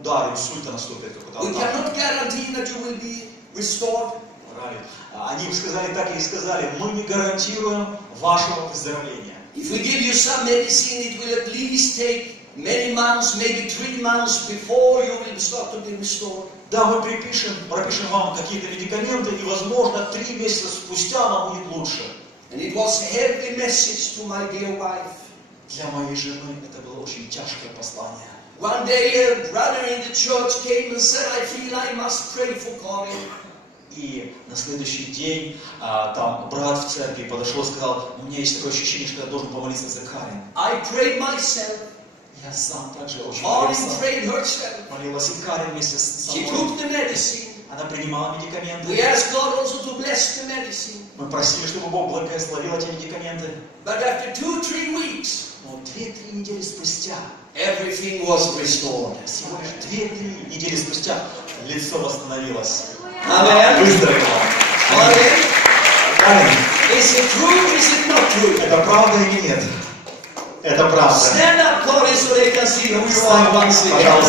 удар инсульта наступит, какой-то We атака. cannot guarantee that you will be restored. Они сказали так и сказали, мы не гарантируем вашего выздоровления. If we give you some medicine, it will at least take many months, maybe 3 months before you will start to be restored. Да, мы пропишем вам какие-то медикаменты, и, возможно, 3 месяца спустя вам будет лучше. And it was a heavy message to my dear wife. Для моей жены это было очень тяжкое послание. One day a brother in the church came and said, I feel I must pray for Karin. И на следующий день там брат в церкви подошел и сказал, у меня есть такое ощущение, что я должен помолиться за Карин. I prayed myself. Я сам также очень Karin молился. prayed herself. Молилась и Карин вместе со She мной. took the medicine. Она принимала медикаменты. We asked God also to bless the medicine. Мы просили, чтобы Бог благословил эти медикаменты. But after 2-3 weeks, Но 2-3 недели спустя, everything was restored. всего лишь 2-3 недели спустя, лицо восстановилось. Amen. Выздоровело. Amen. Аминь. Is it true? Is it not true? Это правда или нет? Это правда. Stand up, Karin, so they can see who you are Встань, once again. пожалуйста.